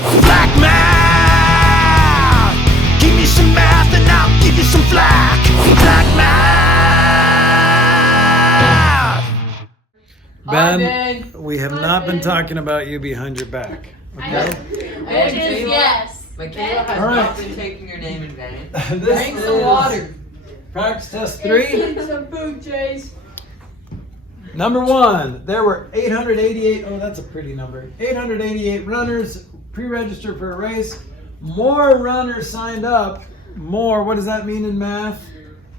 Flack math! Give me some math and I'll give you some flack. Flack math! Ben, we have not been talking about you behind your back. Okay? Which is yes. Michaela has not been taking your name in vain. Drink some water. Practice test 3. Some food, Chase. Number 1, there were 888, oh that's a pretty number, 888 runners pre-registered for a race. More runners signed up. More, what does that mean in math?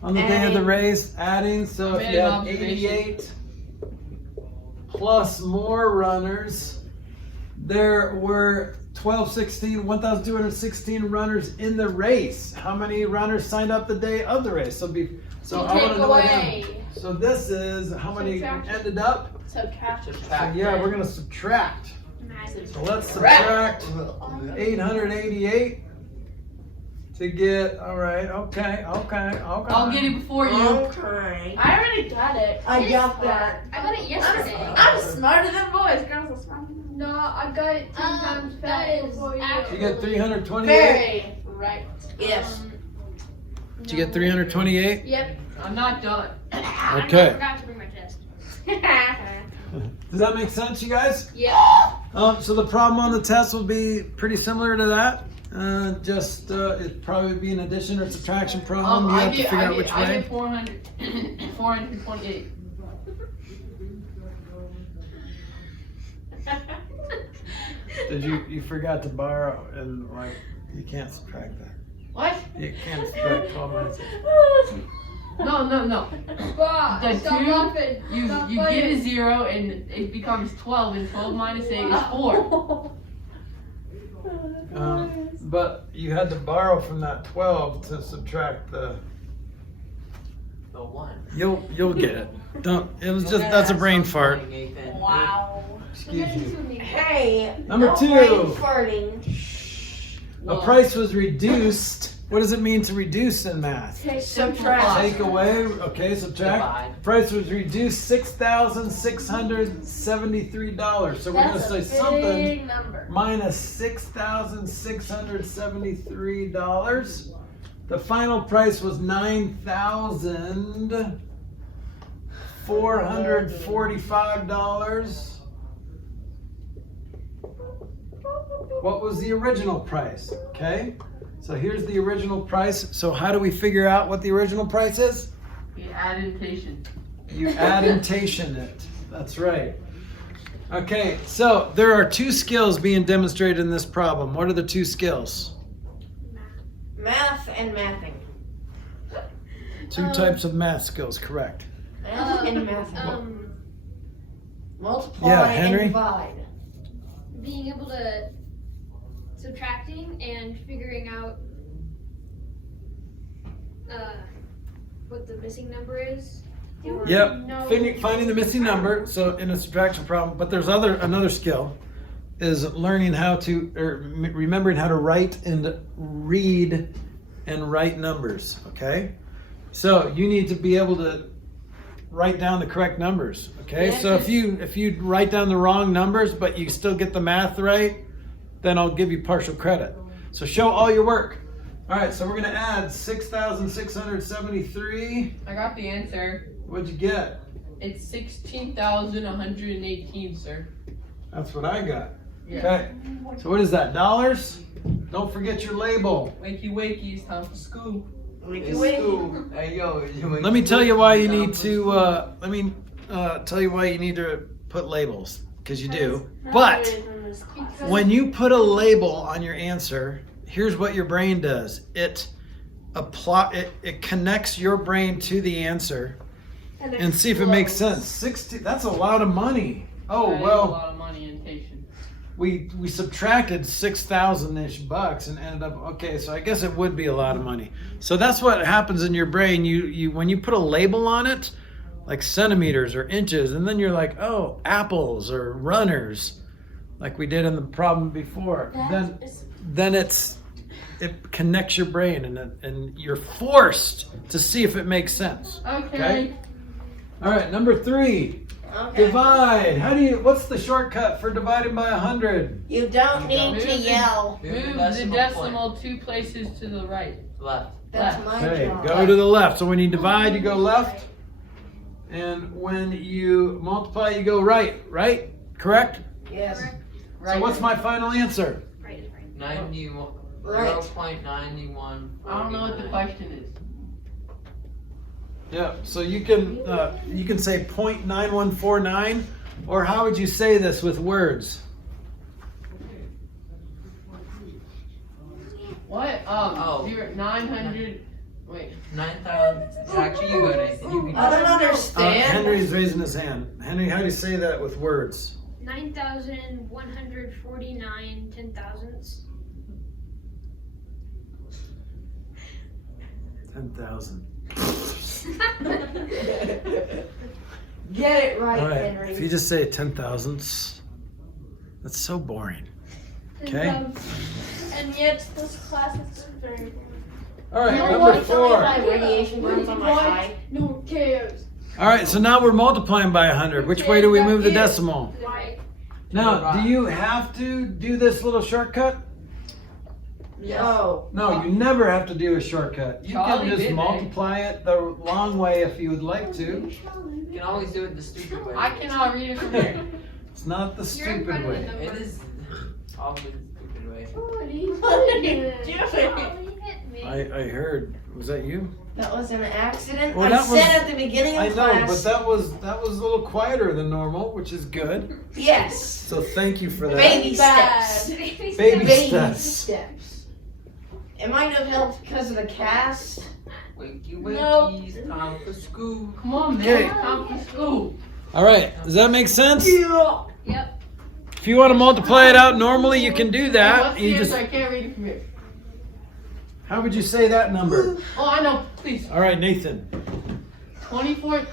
On the day of the race, adding, so if you have 88 plus more runners, there were 1,216 runners in the race. How many runners signed up the day of the race? So I want to know again. So this is how many ended up? Subtract. So yeah, we're going to subtract. So let's subtract 888 to get, all right, okay. I'll get it before you. Okay. I already got it. I got that. I got it yesterday. I'm smarter than boys. Girls are smarter. No, I got it 10 times faster before you. Did you get 328? Very right. Yes. Did you get 328? Yep. I'm not done. Okay. I forgot to bring my test. Does that make sense, you guys? Yep. So the problem on the test will be pretty similar to that. It'd probably be an addition or subtraction problem. You have to figure out which way. I get 428. Did you forgot to borrow and like you can't subtract that. What? You can't subtract 12 minutes. No. Bob, The stop 2, laughing. you Stop get a fighting. 0 and it becomes 12, and 12 minus 8 is 4. But you had to borrow from that 12 to subtract the 1. You'll get it. That's a brain fart. Wow. Excuse you. Hey. Number no 2. brain farting. A price was reduced. What does it mean to reduce in math? Subtract. Take away, okay, subtract. Divide. Price was reduced $6,673. So we're going to say something Big number. minus $6,673. The final price was $9,445. What was the original price? Okay, so here's the original price. So how do we figure out what the original price is? You add intation. You addentation it. That's right. Okay, so there are 2 skills being demonstrated in this problem. What are the 2 skills? Math and mathing. 2 types of math skills, correct. Math and mathing. Multiply Yeah, Henry? and divide. Being able to subtracting and figuring out what the missing number is. Yep, No. finding the missing number, so in a subtraction problem, but there's another skill, is learning how to, or remembering how to write and read and write numbers, okay? So you need to be able to write down the correct numbers, okay? Yeah, So if you write down the wrong numbers, but you still get the math right, then I'll give you partial credit. So show all your work. All right, so we're gonna add 6,673. I got the answer. What'd you get? It's 16,118, sir. That's what I got. Yeah. Okay, so what is that, dollars? Don't forget your label. Wakey, it's time for school. Wakey, wakey. Hey, yo. Let me tell you why you need to, tell you why you need to put labels, because you do. But when you put a label on your answer, here's what your brain does. It connects your brain to the answer and see if it makes sense. 60, that's a lot of money. Oh, That is a well, lot of money in patient. we subtracted 6,000-ish bucks and ended up, okay, so I guess it would be a lot of money. So that's what happens in your brain. You when you put a label on it, like centimeters or inches, and then you're like, oh, apples or runners, like we did in the problem before. Then it connects your brain and you're forced to see if it makes sense. Okay. All right, number 3. Okay. Divide. What's the shortcut for dividing by 100? You don't need to yell. Move the decimal 2 places to the right. Left. That's my Okay, job. go to the left. So when you divide, you go left. And when you multiply, you go right. Right? Correct? Yes. So what's my final answer? Right, right. 91. Right. 0.91. I don't know what the question is. Yeah. So you can say 0.9149, or how would you say this with words? What? Oh. 900. Wait. 9,000. Actually, you go, Nathan. You can I don't go. understand. Henry's raising his hand. Henry, how do you say that with words? 9,149 10,000ths. 10,000. Get it right, All right. Henry. If you just say 10,000ths, that's so boring. Okay. And yet this class is very boring. All right. You know Number what? Tell me 4. my radiation burns on my eye. No cares. All right. So now we're multiplying by 100. Which way do we move the decimal? Right. Now, do you have to do this little shortcut? No. No, you never have to do a shortcut. You Charlie can just did, multiply it the long way if you would like to. You can always do it the stupid way. I cannot read it from here. It's not the You're in front stupid of the way. number. It is always the stupid way. What are you Oh, doing? you hit me. I heard. Was that you? That was an accident. Well, I that said was- at the beginning I of know, class. but that was a little quieter than normal, which is good. Yes. So thank you for that. Baby Bad. steps. Baby Baby steps. steps. It might have helped because of the cast. Wakey Nope. wakeys, time for school. Come on, man. Okay. Time for school. All right. Does that make sense? Yeah. Yep. If you want to multiply it out normally, you can do that. What's the You answer? just. I can't read it from here. How would you say that number? Oh, I know. Please. All right, Nathan. 24.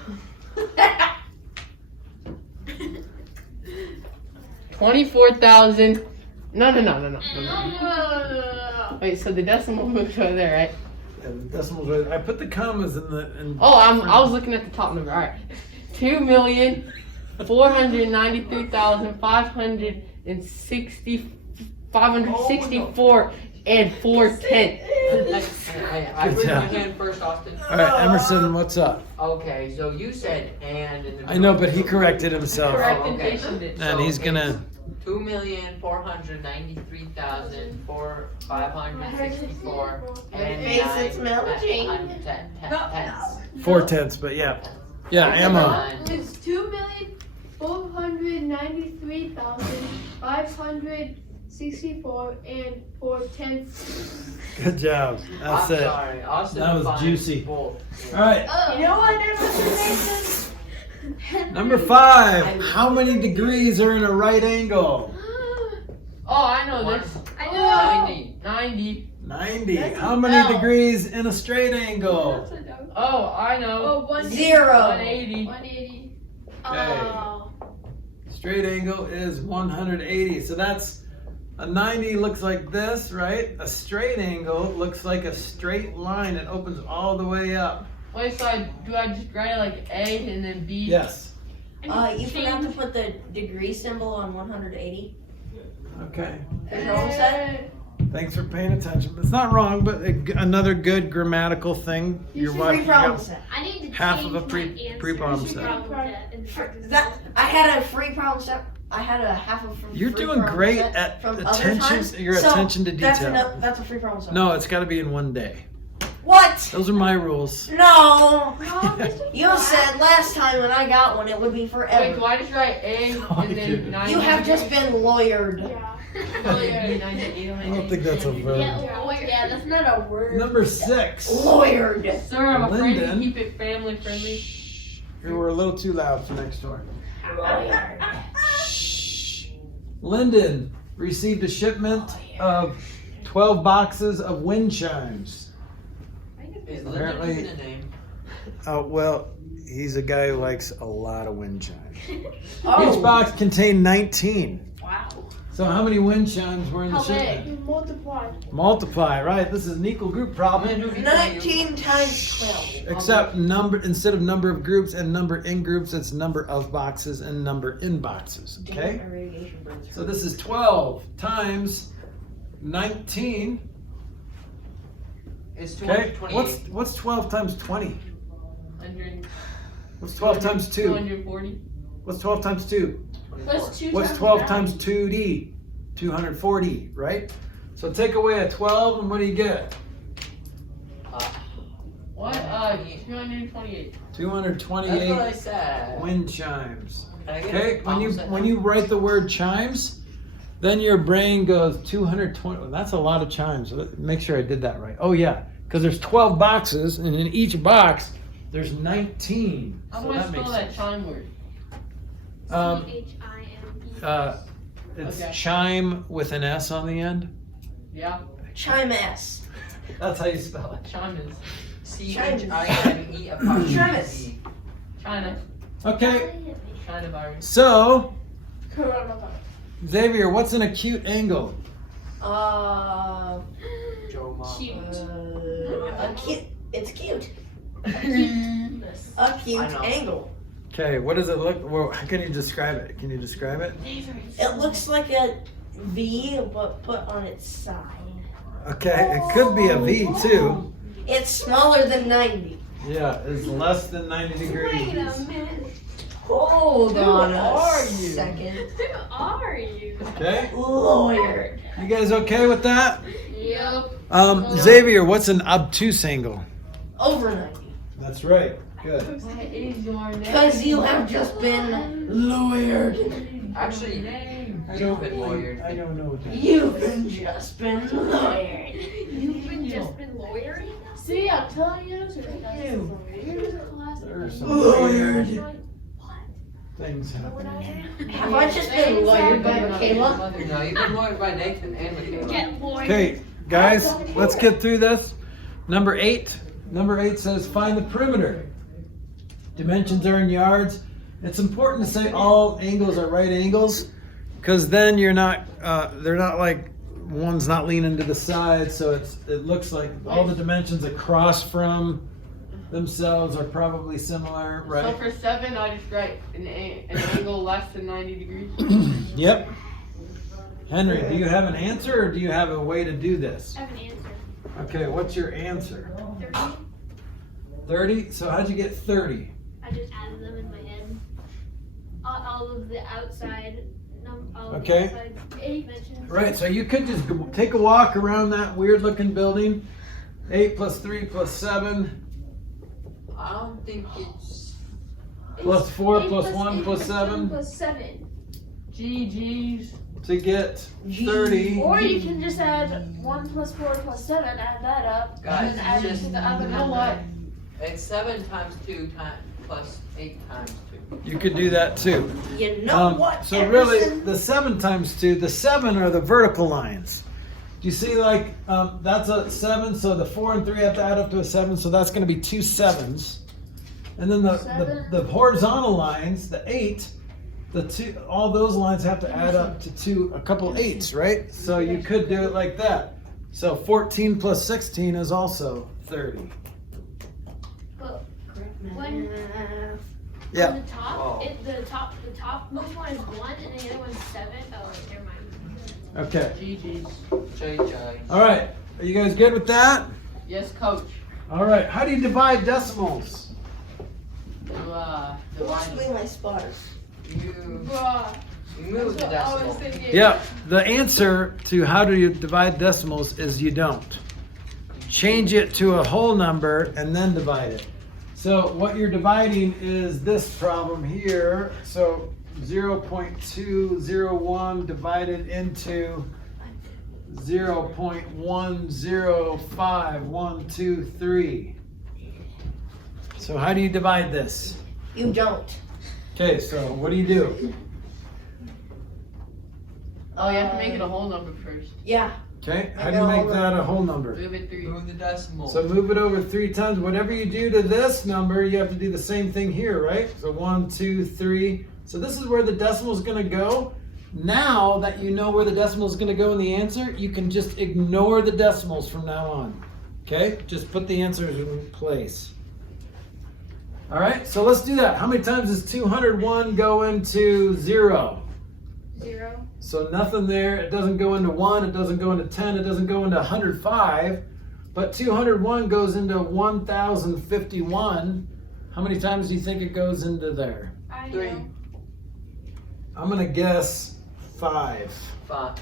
24,000. No. Wait, so the decimal moves over there, right? Yeah, the decimals right. I put the commas in the. Oh, I was looking at the top number. All right. 2,493,564 and 4/10. I Good put my job. hand first, Austin. All right, Emerson, what's up? Okay, so you said and in the I know, but he corrected himself, Correct okay. and pasted it. and he's gonna. 2,493,564 and Face its melody. 9 4/10, but yeah. Yeah, Emma. It's 2,493,564 and 4/10. Good job. That's I'm it. sorry, Austin. That was finds juicy. both. All right, You know what, Emerson? number 5. How many degrees are in a right angle? Oh, I know this. I know. 90. 90. 90. How many degrees in a straight angle? Oh, I know. 0. 180. 180. Oh. Straight angle is 180. So that's a 90 looks like this, right? A straight angle looks like a straight line. It opens all the way up. Wait, so do I just write it like A and then B? Yes. You forgot to put the degree symbol on 180. Okay. Is your own set? Thanks for paying attention. It's not wrong, but another good grammatical thing. You're Free watching. problem set. I need to Half change of a my answer pre-bomb to set. problem in practice. I had a free problem set. I had a half of. You're free doing problem great set at from other attention. times. Your So, attention to detail. That's a free problem set. No, it's got to be in one day. What? Those are my rules. No. You said last time when I got one it would be Wait, forever. do I just write A No, you and then didn't. 90? You have just been lawyered. Yeah. I don't think that's a verb. Yeah, that's not a word. Number 6. Lawyered. Sir, I'm afraid to Lyndon. keep it family friendly. We were a little too loud for next door. Shh. Lyndon received a shipment of 12 boxes of wind chimes. Is Apparently- Lyndon even a name? Oh, well, he's a guy who likes a lot of wind chimes. Oh. Each box contained 19. Wow. So how many wind chimes were in the How shipment? You multiply. Multiply, right? This is an equal group problem. 19 times 12. Except instead of number of groups and number in groups, it's number of boxes and number in boxes. Okay? So this is 12 times 19. It's Okay? 228. What's 12 times 20? 100. What's 12 times 2? 240. What's 12 times 2? Plus 2 What's times 12 9. times 2D? 240, right? So take away a 12 and what do you get? What? 228. 228 That's what I said. wind chimes. Can I get Okay, a when opposite? you write the word chimes, then your brain goes 220. Well, that's a lot of chimes. Make sure I did that right. Oh yeah, because there's 12 boxes, and in each box there's 19. How So do I that spell makes that sense. chime word? CHIME. It's Okay. chime with an S on the end. Yeah, Chime S. That's how you spell it. chime is. CHIME Travis. China. Okay, China virus. so Coronavirus. Xavier, what's an acute angle? Joe Mama. Acute. It's cute. Cuteness. Acute I know. angle. Okay, what does it look? Well, how can you describe it? Can you describe it? It looks like a V, but put on its side. Okay, it could be a V too. It's smaller than 90. Yeah, it's less than 90 degrees. Wait a minute. Hold Who on are a you? second. Who are you? Okay, Lawyer. you guys okay with that? Yep. Xavier, what's an obtuse angle? Over 90. That's right. Good. What is your name? Because you have just been lawyered. Actually, name. you've been lawyered. I don't know what that is. You've just been lawyered. You've just been lawyering? See, I'm telling you. So There's some Lawyered. things happening. Have I just been lawyered by Michaela? No, you've been lawyered by Nathan and Michaela. Get lawyered. Okay, guys, let's get through this. Number 8. Number 8 says find the perimeter. Dimensions are in yards. It's important to say all angles are right angles, because then you're not, they're not like one's not leaning to the side, so it looks like all the dimensions across from themselves are probably similar, So right? for 7, I just write an angle less than 90 degrees. Yep. Henry, do you have an answer or do you have a way to do this? I have an answer. Okay, what's your answer? 30. 30? So how'd you get 30? I just added them in my head. All of the outside. All of Okay. The outside dimensions. Right, so you could just take a walk around that weird looking building. 8 plus 3 plus 7 I don't think it's. plus 4 8 plus plus 1 8 plus 7 plus 7. GG's. to get 30. Or you can just add 1 plus 4 plus 7, add that up, Guys, and then add it just- to the other You know number. what? It's 7 times 2 plus 8 times 2. You could do that too. You know what? So really, Emerson? the 7 times 2, the 7 are the vertical lines. Do you see like, that's a 7, so the 4 and 3 have to add up to a 7, so that's gonna be 2 7s. And then the horizontal lines, the 8, the 2, all those lines have to add up to a couple 8s, right? So you could do it like that. So 14 plus 16 is also 30. When Yeah. on the top, Wow. the top most one is 1 and the other one's 7. Oh, never mind. Okay. GG's. JJ. All right. Are you guys good with that? Yes, coach. All right. How do you divide decimals? Mostly my spotters. You Bruh. move the That's what I was decimal. thinking. Yeah. The answer to how do you divide decimals is you don't. Change it to a whole number and then divide it. So what you're dividing is this problem here. So 0.201 divided into 0.105123. So how do you divide this? You don't. Okay, so what do you do? Oh, you have to make it a whole number first. Yeah. Okay, how do you make that a whole number? Move it 3. Move the decimal. So move it over 3 times. Whatever you do to this number, you have to do the same thing here, right? So 1, 2, 3. So this is where the decimal is going to go. Now that you know where the decimal is going to go in the answer, you can just ignore the decimals from now on. Okay? Just put the answers in place. All right, so let's do that. How many times does 201 go into 0? 0. So nothing there. It doesn't go into 1. It doesn't go into 10. It doesn't go into 105. But 201 goes into 1051. How many times do you think it goes into there? I 3. know. I'm going to guess 5. 5.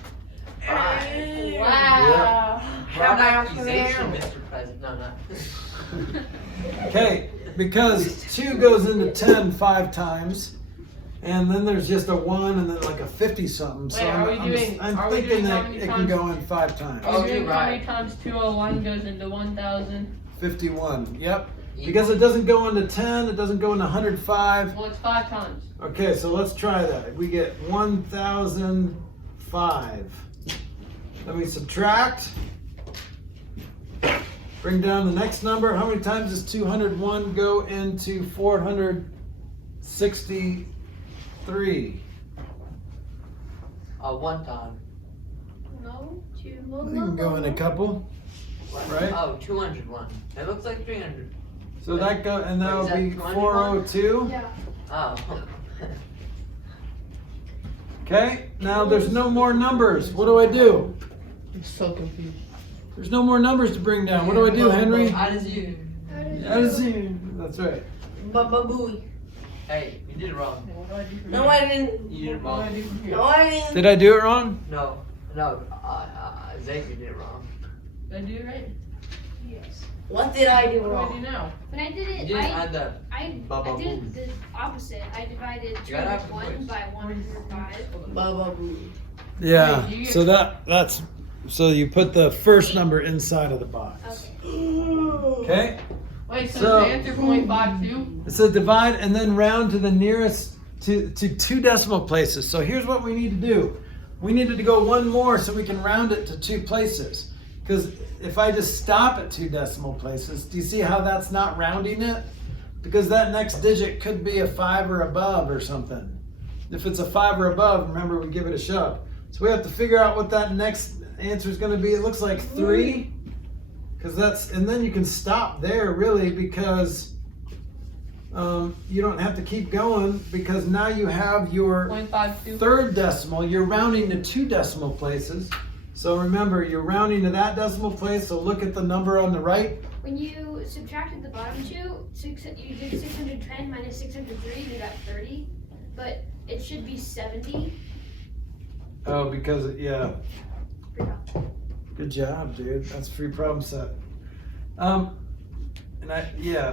Wow. Proud accusation, Mr. President. No, not. Okay, because 2 goes into 10 5 times. And then there's just a 1 and then like a 50 something. So Wait, are we doing- I'm are we thinking doing how that many it can times? go in 5 times. Oh, How you're many right. times 201 goes into 1,000? 51. Yep. Because it doesn't go into 10, it doesn't go into 105. Well, it's 5 times. Okay, so let's try that. We get 1005. Then we subtract. Bring down the next number. How many times does 201 go into 463? 1 time. No. 2. You can go in a couple, right? Oh, 201. It looks like 300. So that go, and that'll Is that be 201? 402. Yeah. Oh. Okay, now there's no more numbers. What do I do? I'm so confused. There's no more numbers to bring down. What do I do, Henry? How does you? That's right. Bababooey. Hey, you did it wrong. What do I do from No, here? I didn't. You did it What do I wrong. do from here? No, I didn't. Did I do it wrong? No, Xavier did it wrong. Did I do it right? Yes. What did I do What do I do wrong? now? When I did You it, didn't I add the Baba did Booey. the opposite. I divided You gotta have the 201 voice. by 105. Bababooey. Yeah. Wait, you get- So that's so you put the first number inside of the box. Okay. Okay. Wait, so, So- the answer 0.52? It says divide and then round to the nearest to 2 decimal places. So here's what we need to do. We needed to go one more so we can round it to 2 places. Because if I just stop at 2 decimal places, do you see how that's not rounding it? Because that next digit could be a 5 or above or something. If it's a 5 or above, remember we give it a shove. So we have to figure out what that next answer is going to be. It looks like 3. Because that's, and then you can stop there really because you don't have to keep going because now you have your 0.52? 3rd decimal. You're rounding to 2 decimal places. So remember, you're rounding to that decimal place. So look at the number on the right. When you subtracted the bottom 2, you did 610 minus 603, you got 30. But it should be 70. Oh, because yeah. Forgot. Good job, dude. That's a free problem set. And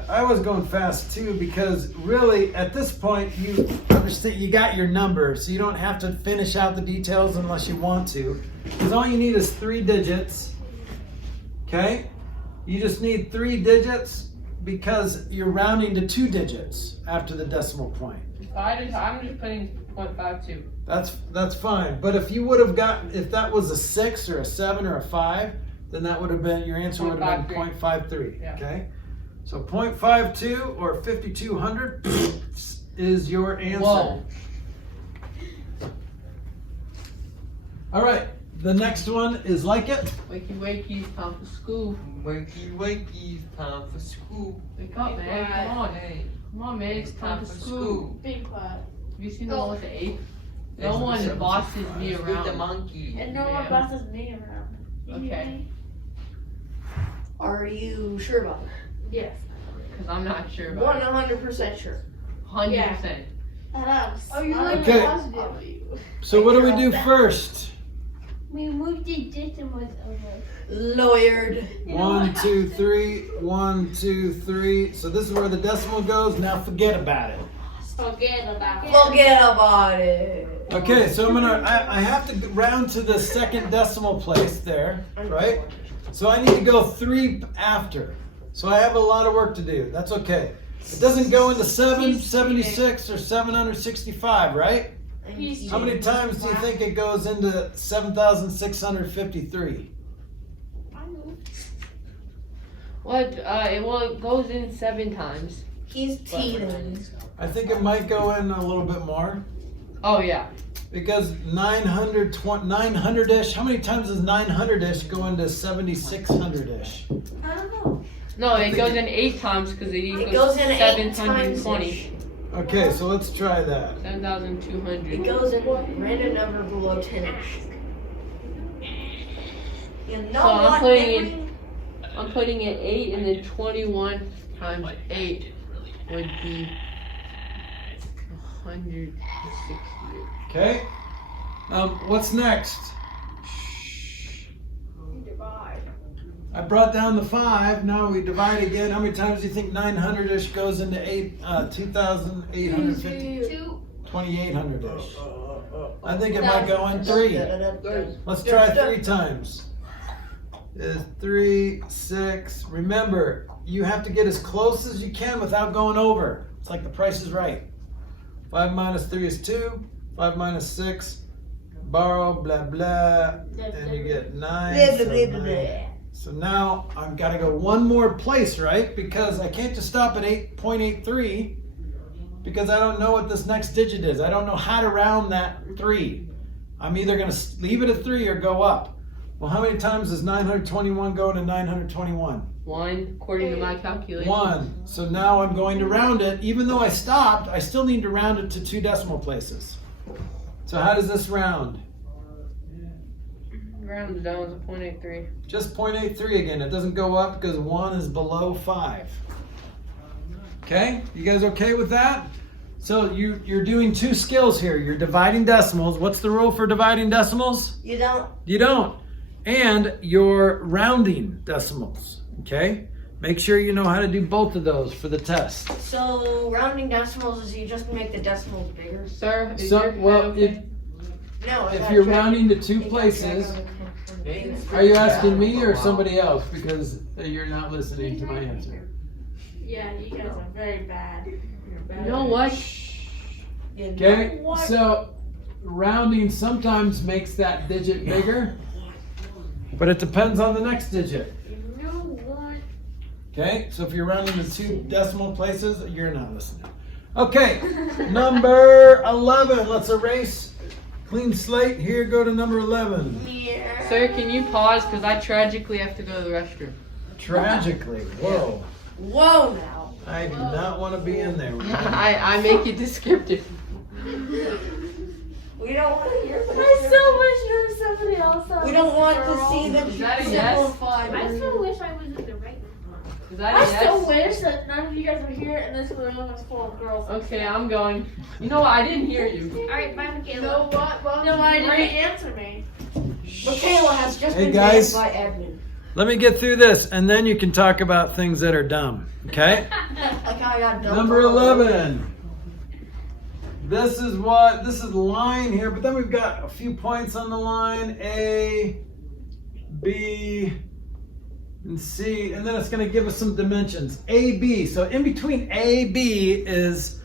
I was going fast too because really at this point you understand you got your number, so you don't have to finish out the details unless you want to. Because all you need is 3 digits. Okay? You just need 3 digits because you're rounding to 2 digits after the decimal point. I'm just putting 0.52. That's fine. But if you would have gotten, if that was a 6 or a 7 or a 5, then that would have been, your answer would have been 0.53. Yeah. Okay? So 0.52 or 5200 is your answer. Whoa. All right. The next one is like it. Wakey, wakey, time for school. Wakey, wakey, time for school. Wake up, man. Come on. Hey, Come on, man. It's time for school. Big butt. Have you seen the one with the ape? No It's one the bosses me with the around. monkey. And no one Yeah. bosses me around. You hear Okay. me? Are you sure about that? Yes. Because I'm not sure about it. 100% sure. 100%. Oh, you're like Okay. positive. So what do we do first? We moved the decimals over. Lawyered. 1, 2, 3. 1, 2, 3. So this is where the decimal goes. Now forget about it. Forget about it. Forget about it. Okay, so I have to round to the 2nd decimal place there, right? So I need to go 3 after. So I have a lot of work to do. That's okay. It doesn't go into 776 or 765, right? How many times do you think it goes into 7,653? What? It goes in 7 times. He's teething. I think it might go in a little bit more. Oh, yeah. Because 900-ish, how many times does 900-ish go into 7600-ish? I don't know. No, it goes in 8 times because it It equals goes in 8 times. 720. Okay, so let's try that. 7,200. It goes in random number below 10-ish. You know So what, I'm putting it 8 and then 21 times 8 would be 160. Okay. What's next? I brought down the 5. Now we divide again. How many times do you think 900-ish goes into 2,850? 2,800-ish. I think it might go in 3. Let's try 3 times. Is 3, 6. Remember, you have to get as close as you can without going over. It's like the Price is Right. 5 minus 3 is 2. 5 minus 6. Borrow, blah, blah. And you get 9. So 9. So now I've got to go one more place, right? Because I can't just stop at 8.83 because I don't know what this next digit is. I don't know how to round that 3. I'm either going to leave it at 3 or go up. Well, how many times does 921 go to 921? 1, according to my calculation. 1. So now I'm going to round it. Even though I stopped, I still need to round it to 2 decimal places. So how does this round? Round down to 0.83. Just 0.83 again. It doesn't go up because 1 is below 5. Okay? You guys okay with that? So you're doing 2 skills here. You're dividing decimals. What's the rule for dividing decimals? You don't. You don't. And you're rounding decimals. Okay? Make sure you know how to do both of those for the test. So rounding decimals is you just make the decimals bigger. Sir, is So, your head well, okay? No. if you're rounding to 2 places, are you asking me or somebody else? Because you're not listening to my answer. Yeah, you guys are very bad. You know what? Okay, so rounding sometimes makes that digit bigger, but it depends on the next digit. You know what? Okay, so if you're rounding to 2 decimal places, you're not listening. Okay, number 11. Let's erase. Clean slate. Here, go to number 11. Yeah. Sir, can you pause? Because I tragically have to go to the restroom. Tragically. Whoa. Whoa now. I do not want to be in there. I make it descriptive. We don't want to hear I from still wish there was somebody else on We don't this want to girl. see them Is that a yes? simplified. I still wish I was in the right one. Is that a I still yes? wish that none of you guys were here and this room was full of girls. Okay, I'm going. You know what? I didn't hear you. Alright, bye, You Michaela. know what? Well, no, I didn't answer me. Michaela has just Hey, been guys. banned by Edmund. Let me get through this, and then you can talk about things that are dumb. Okay? Like I got dumped Number all over. 11. This is the line here, but then we've got a few points on the line. A, B, and C, and then it's going to give us some dimensions. AB, so in between A, B is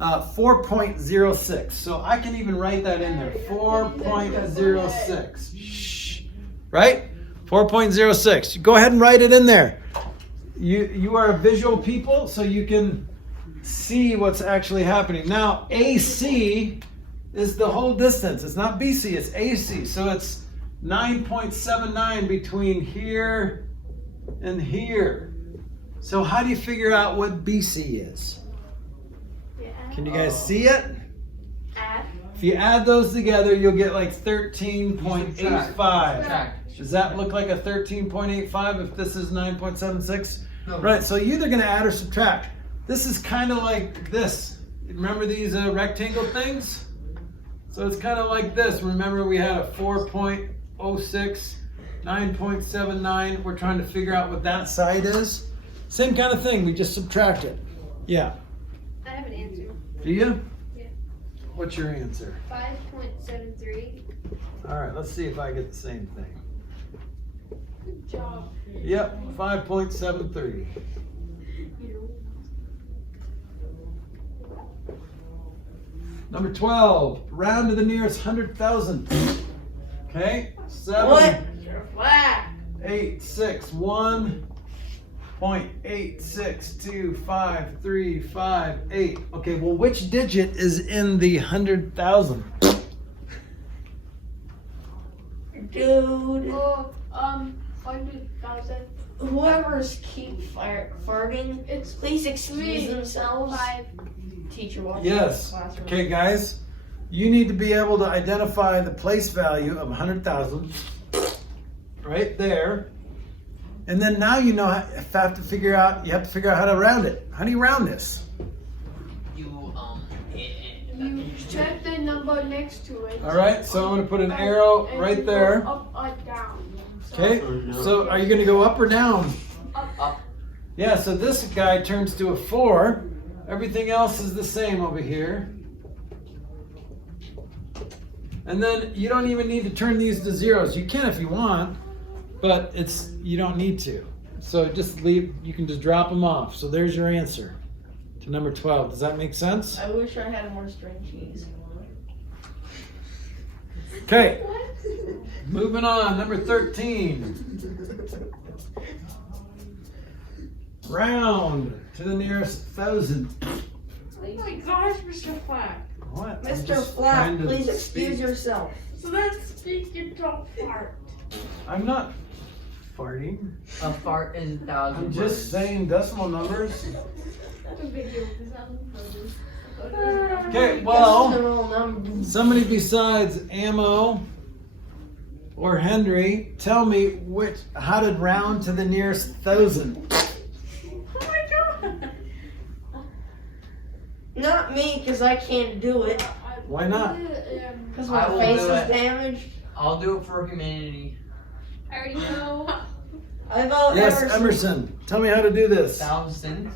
4.06. So I can even write that in there, 4.06. Shh. Right? 4.06. Go ahead and write it in there. You are a visual people, so you can see what's actually happening. Now, AC is the whole distance. It's not BC, it's AC. So it's 9.79 between here and here. So how do you figure out what BC is? Can you guys see it? Add. If you add those together, you'll get like 13.85. Subtract. Does that look like a 13.85 if this is 9.76? No. Right, so you're either going to add or subtract. This is kind of like this. Remember these rectangle things? So it's kind of like this. Remember we had a 4.06, 9.79. We're trying to figure out what that side is. Same kind of thing, we just subtract it. Yeah. I have an answer. Do you? Yeah. What's your answer? 5.73. All right, let's see if I get the same thing. Good job. Yep, 5.73. Number 12, round to the nearest 100,000. Okay, 7, What? 8, 6, 1.86253558. Okay, well, which digit is in the 100,000? Dude, Oh, 100,000. whoever's keep farting, It's please excuse 3, themselves. 5. Teacher watching Yes. the classroom. Okay, guys, you need to be able to identify the place value of 100,000 right there. And then now you know you have to figure out how to round it. How do you round this? You You check the number next to it. All right, so I'm going to put an arrow And right you go there. Up or down. So, Okay, so are you going to go up or down? Up. Yeah, so this guy turns to a 4. Everything else is the same over here. And then you don't even need to turn these to zeros. You can if you want, but you don't need to. So just leave, you can just drop them off. So there's your answer to number 12. Does that make sense? I wish I had more string cheese. Okay, moving on, number 13. Round to the nearest 1,000. Oh my gosh, Mr. Flack. What? I'm Mr. just Flack, trying to please excuse speak. yourself. So then speak and don't fart. I'm not farting. A fart is 1,000 I'm words. just saying decimal numbers. Okay, well, Decimal numbers. somebody besides Ammo or Henry, tell me how to round to the nearest 1,000. Oh my god. Not me, because I can't do it. Why not? Because I my will face do is it. damaged. I'll do it for humanity. I already know. I vote Yes, Emerson. Emerson, tell me how to do this. 1,000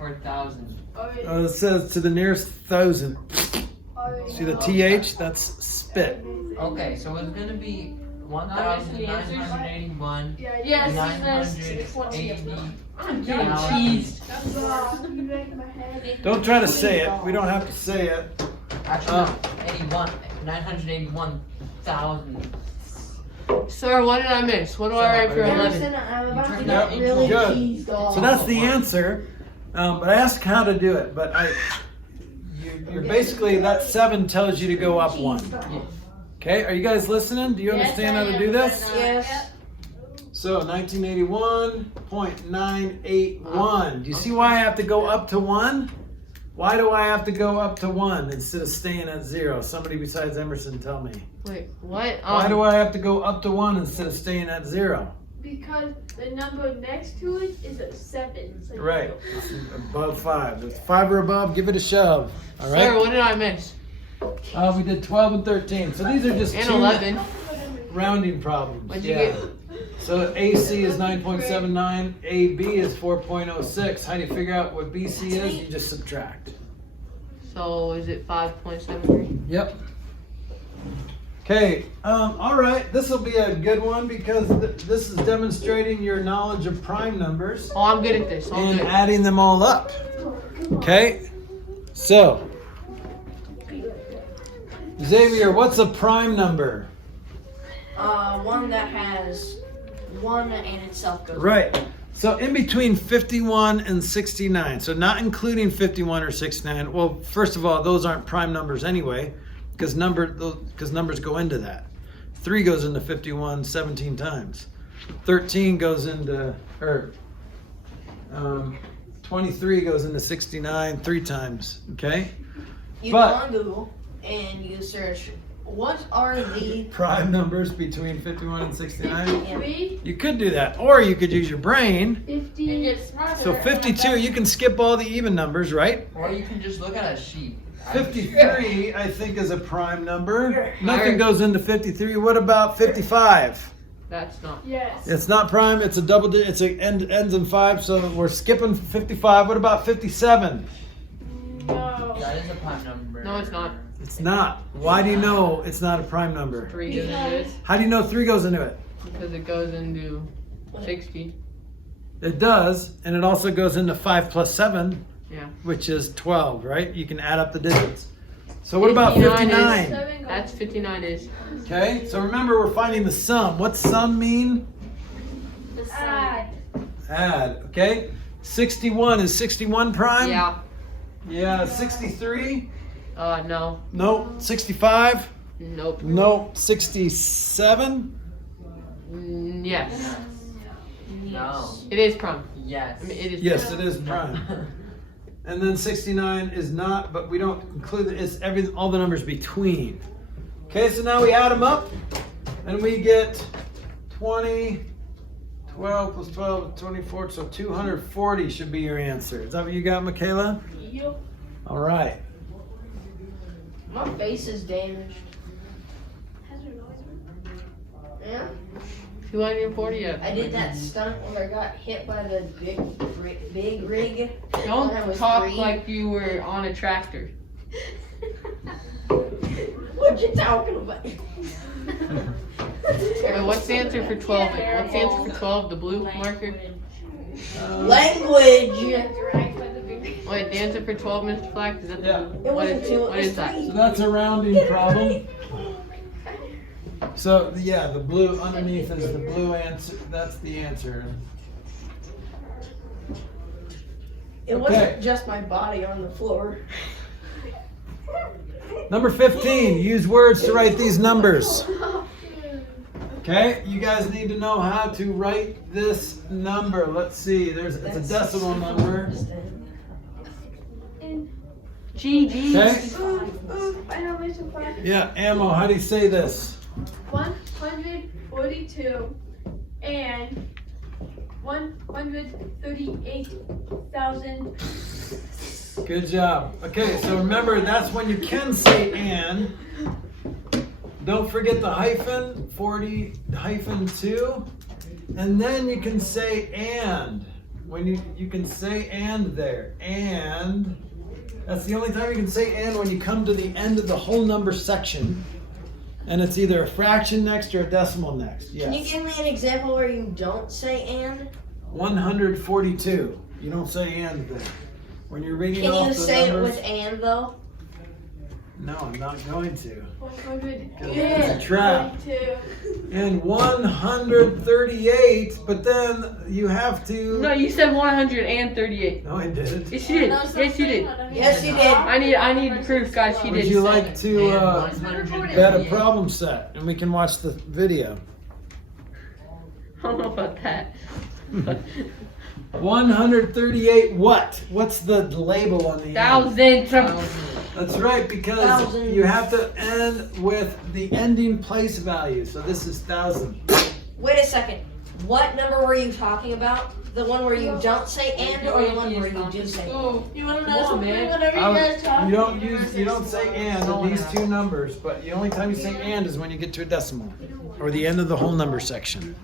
or 1,000. It says to the nearest 1,000. See the TH? That's spit. Okay, so it's gonna be 1,981. Yes, $980. I'm getting cheese. Don't try to say it. We don't have to say it. Actually, 981,000. Sir, what did I miss? What do I write for So, 11? Emerson, I'm about to Yep, get really good. cheesed off. So that's the answer. But I asked how to do it. But you're basically, that 7 tells you to go up 1. Okay, are you guys listening? Do you understand how to do this? Yes. So 1981.981. Do you see why I have to go up to 1? Why do I have to go up to 1 instead of staying at 0? Somebody besides Emerson tell me. Wait, what? Why do I have to go up to 1 instead of staying at 0? Because the number next to it is a 7. So Right. It's above 5. If 5 or above, give it a shove. All right. Sir, what did I miss? We did 12 and 13. So these are just And 2 11. rounding problems. What'd you get? So AC is 9.79, AB is 4.06. How do you figure out what BC is? You just subtract. So is it 5.73? Yep. Okay, all right. This will be a good one because this is demonstrating your knowledge of prime numbers Oh, I'm good at this. I'm and good. adding them all up. Okay, so Xavier, what's a prime number? One that has 1 and itself goes. Right. So in between 51 and 69, so not including 51 or 69. Well, first of all, those aren't prime numbers anyway, because numbers go into that. 3 goes into 51 17 times. 13 goes into, 23 goes into 69 3 times. Okay. You But- go on Google and you search, what are the Prime numbers between 51 and 69. 53, You could do that, or you could use your brain. 50, So 52, you can skip all the even numbers, right? Or you can just look at a sheet. 53, I think, is a prime number. Nothing goes into 53. What about 55? That's not. yes. It's not prime. It's a double. It's a ends in 5. So we're skipping 55. What about 57? No. That is a prime number. No, it's not. It's not. Why do you know it's not a prime number? 3 goes into it How do you know 3 goes into it? because it goes into 60. It does, and it also goes into 5 plus 7, Yeah. which is 12. Right? You can add up the digits. So what about 59 59? 7 goes. That's 59 is. Okay. So remember, we're finding the sum. What's sum mean? Add. Add. Okay. 61 is 61 prime. Yeah. Yeah. 63. No. No. 65. Nope. No. 67? Yes. No. It is prime. Yes. I mean, it is. Yes, it is prime. And then 69 is not, but we don't include it's all the numbers between. Okay, so now we add them up, and we get 20, 12 plus 12 is 24, so 240 should be your answer. Is that what you got, Michaela? Yup. All right. My face is damaged. Has it always been? Yeah. 240. Yeah. I did that stunt where I got hit by the big rig. when I Don't was talk 3. like you were on a tractor. What you talking about? Wait, what's the answer for 12? What's the answer for 12? The blue marker? Language. Dragged by the big. Wait, the answer for 12, Mr. Flack? Is that Yeah. It what wasn't is, 2. what is that? So that's a rounding problem. So yeah, the blue underneath is the blue answer. That's the answer. It Okay. wasn't just my body on the floor. Number 15, use words to write these numbers. Okay, you guys need to know how to write this number. Let's see, it's a decimal number. GG. Okay, I know Mr. Flack. yeah, ammo, how do you say this? 142 and 138,000. Good job. Okay, so remember, that's when you can say and. Don't forget the hyphen, 40 hyphen 2. And then you can say and. When you can say and there. And. That's the only time you can say and when you come to the end of the whole number section. And it's either a fraction next or a decimal next. Can you Yes. give me an example where you don't say and? 142. You don't say and there. When you're reading Can off you the say numbers. it with and though? No, I'm not going to. 100. It's a trap. 42. And 138, but then you have to. No, you said 138. No, I didn't. Yes, you did. Yes, you did. Yes, you did. I need proof, guys. He Would did. you like to It's been recorded. bet a problem set, and we can watch the video? I don't know about that. 138 what? What's the label on the end? Thousand. That's right, because Thousands. you have to end with the ending place value. So this is 1,000. Wait a second. What number were you talking about? The one where you don't say and, or the one where you do say and? You want to Come know on, something? man. Whenever you guys talk, You don't say and in these two numbers, but the only time you say and is when you get to a decimal or the end of the whole number section.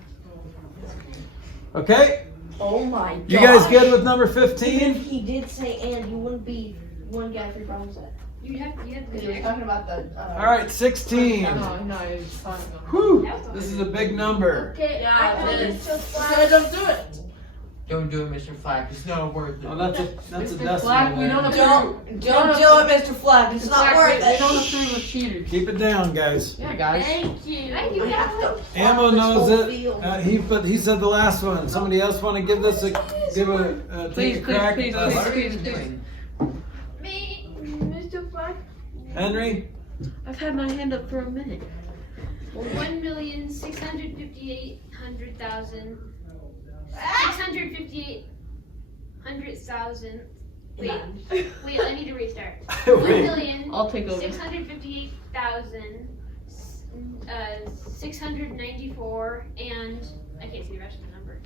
Okay, Oh my god. you guys good with number If 15? he did say and, you wouldn't be one guy 3 problems set. You have to Because you're talking about the. All right, 16. No, it's fine. Whew, this is a big number. okay, Yeah, I it know is. Mr. Flack. So don't do it. Don't do it, Mr. Flack. It's not worth it. Oh, that's a Mr. decimal. Flack, we there. don't Don't do it, Mr. Flack. It's not Flack, worth we it. don't approve of cheaters. Keep it down, guys. Yeah, guys. Thank you. Thank you. I have to Ammo this knows whole it. field. But he said the last one. Somebody else want to give this take Please, a crack please, at this? What are you please. doing? Me. Mr. Flack. Henry? I've had my hand up for a minute. 1,658,000. 658,000. Wait, I need to restart. Wait. 1,658,000. I'll take over. 694 and I can't see the rest of the number.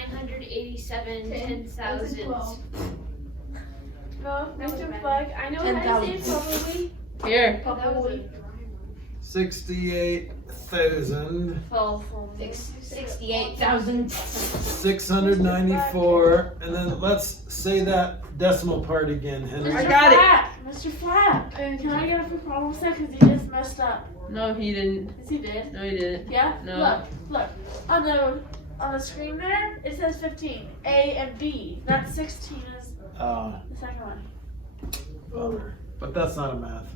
10,987 10,000. No, Mr. Flack. I know how to say it probably. Here. Probably. 68,000. 68,000. 694. And then let's say that decimal part again, Henry. I got it. Mr. Flack. Can I get a free problem set? Because you just messed up. No, he didn't. Yes, he did. No, he didn't. Yeah? No. Look. On the screen there, it says 15. A and B. Not 16 is the second one. Bummer. But that's not a math.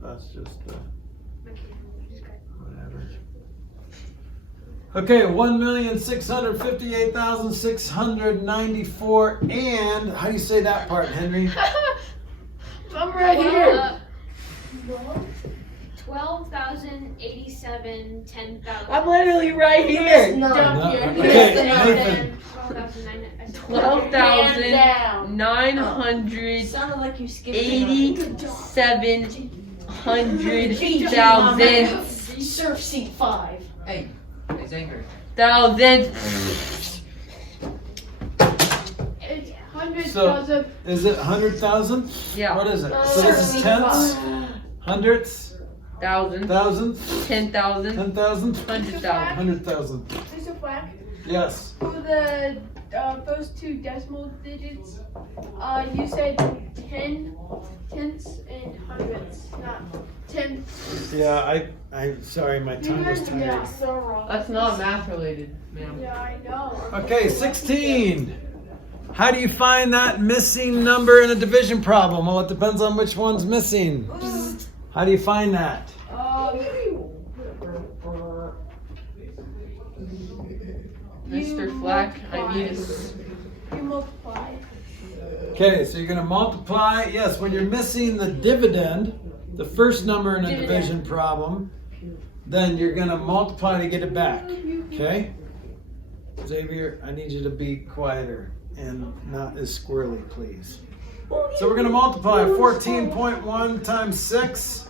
That's just whatever. Okay, 1,658,694 and how do you say that part, Henry? Drum right here. 12,087, 10,000. I'm literally right You here. missed none. Dump here. Okay, Nathan. 12,900. Sounded like you skipped it. 87,000,000 Surf seat 5. Hey, he's angry. thousand. It's 100,000. So, is it 100,000? Yeah. What is it? So this is tenths, hundredths, Thousand. thousands, 10,000. 10,000, 100,000. 100,000. Mr. Flack, Yes. for the first two decimal digits, you said tenths and hundredths, not tenths. Yeah, I'm sorry, my You tongue was guys tired. are so wrong. That's not math related, ma'am. Yeah, I know. Okay, 16. How do you find that missing number in a division problem? Well, it depends on which one's missing. How do you find that? Mr. Flack, I need a You multiply. Okay, so you're going to multiply. Yes, when you're missing the dividend, the first number in a division problem, then you're going to multiply to get it back. Okay? Xavier, I need you to be quieter and not as squirrely, please. So we're going to multiply 14.1 times 6.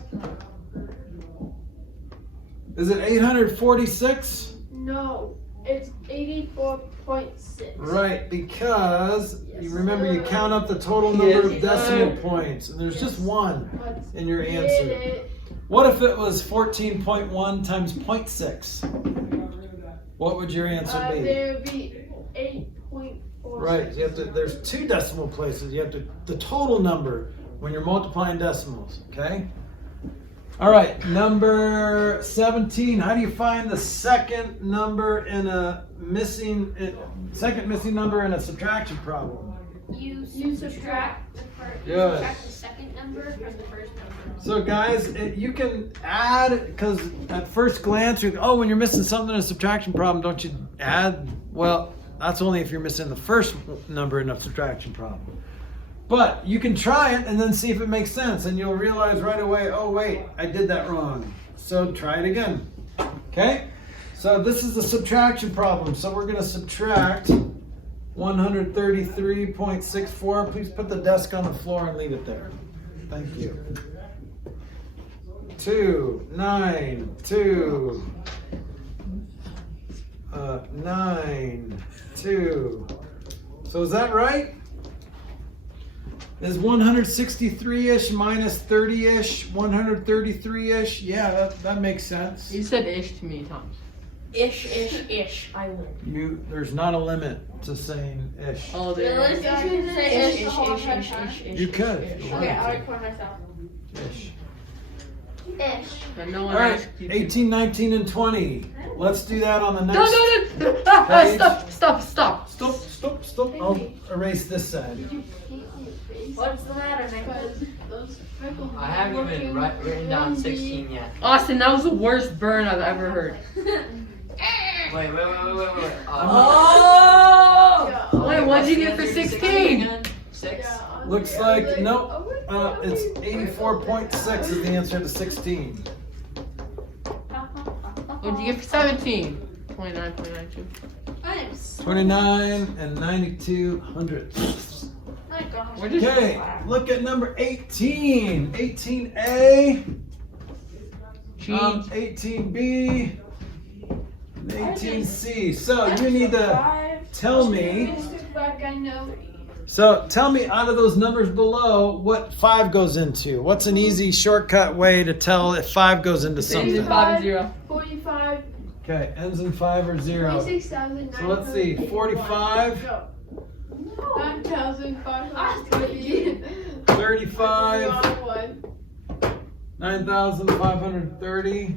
Is it 846? No, it's 84.6. Right, because you remember you count up the total number of decimal points, and there's just one in your answer. What if it was 14.1 times 0.6? What would your answer be? There would be 8.46. Right, you have to. There's two decimal places. You have to the total number when you're multiplying decimals. Okay. All right, number 17. How do you find the second number in a second missing number in a subtraction problem? You subtract Yes. subtract the second number from the first number. So guys, you can add, because at first glance, when you're missing something in a subtraction problem, don't you add? Well, that's only if you're missing the first number in a subtraction problem. But you can try it and then see if it makes sense, and you'll realize right away, oh wait, I did that wrong. So try it again. Okay? So this is the subtraction problem. So we're going to subtract 133.64. Please put the desk on the floor and leave it there. Thank you. 2, 9, 2, 9, 2. So is that right? Is 163-ish minus 30-ish 133-ish? Yeah, that makes sense. You said ish too many times. Ish. I win. There's not a limit to saying ish. Oh, there. You can say ish. You could. Okay, I'll record myself. Ish. Ish. But no one All right, asked you to. 18, 19, and 20. Let's do that on the next. No. Page. Stop. Stop. I'll erase this side. What's the matter, Nick? I haven't even written down 16 yet. Austin, that was the worst burn I've ever heard. Wait. Oh! Wait, what'd you get for 16? 6? Looks like, nope. It's 84.6 is the answer to 16. What'd you get for 17? 29.92. 29 and 92 hundredths. Where did Okay, look at number 18. 18A, G? 18B, and 18C. So you need to tell me. So tell me out of those numbers below what 5 goes into. What's an easy shortcut way to tell if 5 goes into Ends in something? 5 and 0. 45. Okay, ends in 5 or 0. 26,000. So let's see, 45, 9,530. 35, Wrong one. 9,530.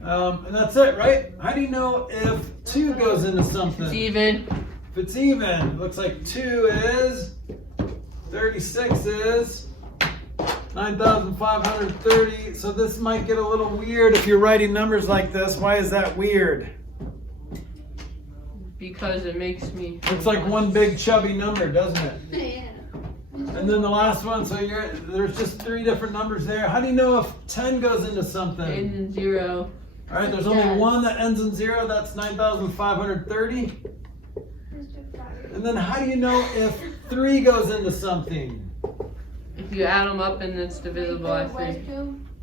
And that's it, right? How do you know if 2 goes into something? It's even. If it's even, looks like 2 is, 36 is, 9,530. So this might get a little weird if you're writing numbers like this. Why is that weird? Because it makes me. Looks like one big chubby number, doesn't it? Yeah. And then the last one, so there's just 3 different numbers there. How do you know if 10 goes into something? Ends in 0. All right, there's only one that ends in 0. That's 9,530. And then how do you know if 3 goes into something? If you add them up and it's divisible by 3.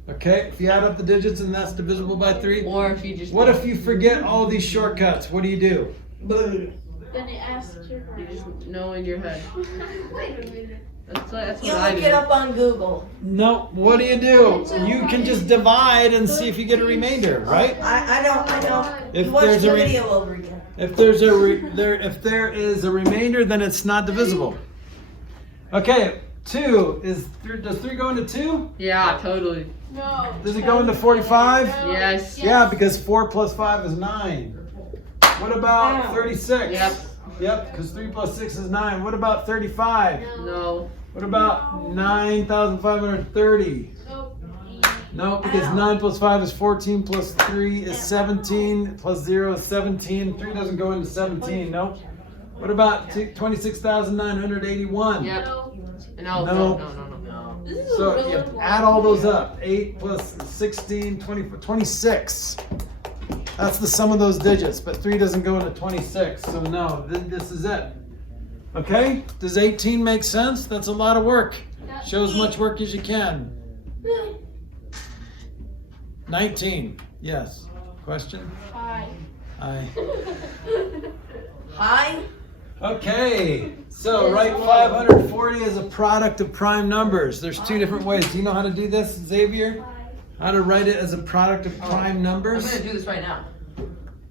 Okay, if you add up the digits and that's divisible by 3. Or if you just What if you forget all these shortcuts? What do you do? Then you ask your you just know in your head. Wait a minute. That's what You I look do. it up on Google. No, what do? You can just divide and see if you get a remainder, right? I know. If You watch there's the a video over again. If there is a remainder, then it's not divisible. Okay, 2 is does 3 go into 2? Yeah, totally. No. Does it go into 45? Yes. Yeah, because 4 plus 5 is 9. What about 36? Yep. Yep, because 3 plus 6 is 9. What about 35? No. What about 9,530? Nope. No, because 9 plus 5 is 14, plus 3 is 17, plus 0 is 17. 3 doesn't go into 17, nope. What about 26,981? Yep. No. No. This is So a really you long add all those up. 8 plus 16, 24, 26. That's the sum of those digits, but 3 doesn't go into 26, so no, this is it. Okay? Does 18 make sense? That's a lot of work. Show as much work as you can. 19. Yes. Question? Hi. Aye. Hi. Okay. So write 540 as a product of prime numbers. There's 2 different ways. Do you know how to do this, Xavier? How to write it as a product of prime I'm numbers? gonna do this right now.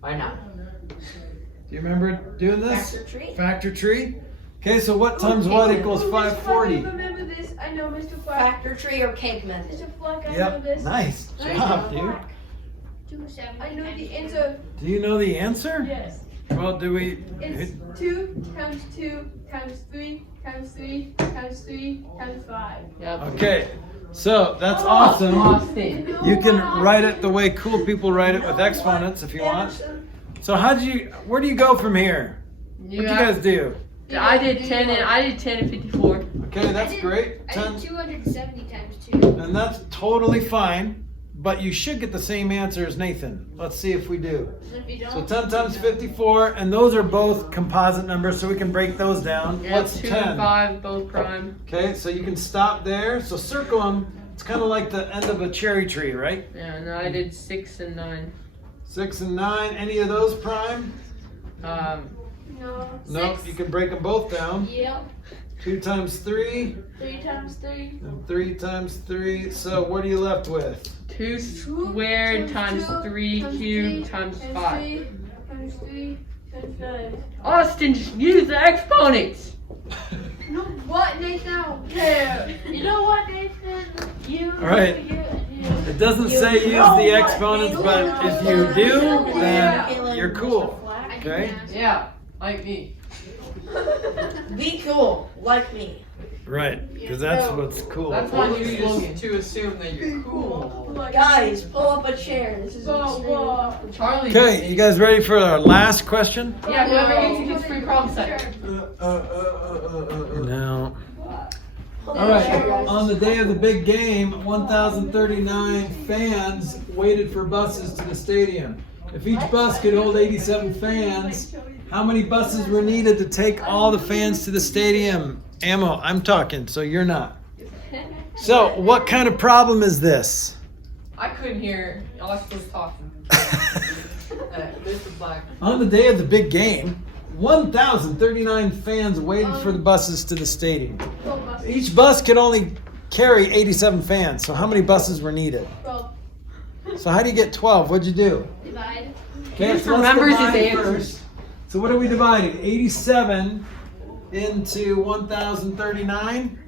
Right now. Do you remember doing this? Factor tree. Factor tree? Okay, so what times what equals 540? I remember this. I know, Mr. Flack. Factor tree or cake method. Mr. Flack, I know Yep, this. nice Nice job, job. dude. 270 I know the times answer. Do you know the answer? Yes. Well, do we? It's 2 times 2 times 3 times 3 times 3 times 5. Yep. Okay, so that's awesome. Austin. You can write it the way cool people write it with exponents if you want. So where do you go from here? What do you guys do? I did 10 and 54. Okay, that's great. I 10, did 270 times 2. and that's totally fine. But you should get the same answer as Nathan. Let's see if we do. If you So don't, 10 times 54, and those are both composite numbers, so we can break those down. Yeah, What's 2 10? and 5, both prime. Okay, so you can stop there. So circle them. It's kind of like the end of a cherry tree, right? Yeah, and I did 6 and 9. 6 and 9. Any of those prime? no. Nope. You can break them both down. Yep. 2 times 3, 3 times 3. and 3 times 3. So what are you left with? 2 squared times 3 cubed times 5. 3 times 3 times 5. Austin, just use the exponents. No, what, Nathan? I don't care. You know what, Nathan? You. All right. It doesn't say use the exponents, but if you do, then you're cool. Okay? Yeah, like me. Be cool, like me. Right, because that's what's cool. That's why you used to assume that you're cool. Guys, pull up a chair. This is Charlie. Okay, you guys ready for our last question? Yeah, whoever gets it gets free problem set. No. All right. On the day of the big game, 1,039 fans waited for buses to the stadium. If each bus could hold 87 fans, how many buses were needed to take all the fans to the stadium? Ammo, I'm talking, so you're not. So, what kind of problem is this? I couldn't hear. Austin was talking. Mr. Black. On the day of the big game, 1,039 fans waited for the buses to the stadium. Each bus could only carry 87 fans, so how many buses were needed? 12. So how do you get 12? What'd you do? Divide. Okay, just so let's remembers his divide answers. first. So what are we dividing? 87 into 1,039?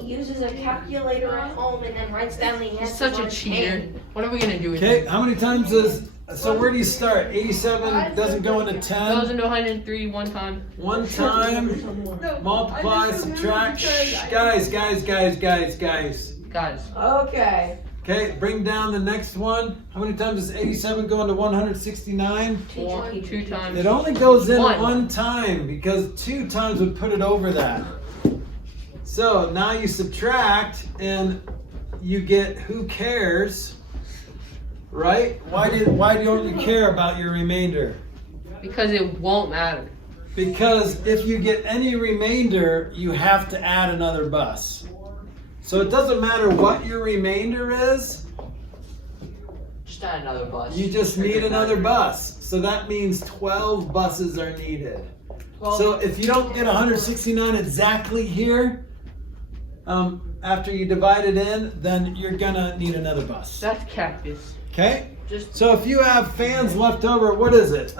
He uses a calculator at home and then writes down the He's answers such on a his cheater. hand. What are we gonna do with Okay, it? how many times so where do you start? 87 doesn't go into Goes 10. into 103 one time. One time, multiply, subtract. Shh, guys. Guys. Okay. Okay, bring down the next one. How many times does 87 go into 169? 2 times. It only goes in One. one time because 2 times would put it over that. So now you subtract and you get who cares, right? Why don't you care about your remainder? Because it won't matter. Because if you get any remainder, you have to add another bus. So it doesn't matter what your remainder is, Just add another bus. you just need another bus. So that means 12 buses are needed. So if you don't get 169 exactly here, after you divide it in, then you're gonna need another bus. That's cactus. Okay? Just So if you have fans left over, what is it?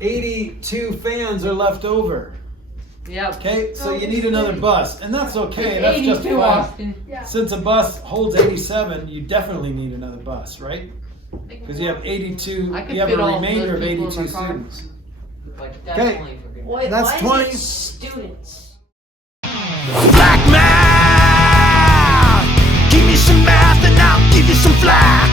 82 fans are left over. Yep. Okay? So you need another bus. And that's okay. That's It's just 82, fine. Austin. Yeah. Since a bus holds 87, you definitely need another bus, right? Because you have 82, I could you have fit a all of remainder those of people in my 82 car. students. like definitely forget. Wait, That's why 20. is it students? Black man, give me some math and I'll give you some flack.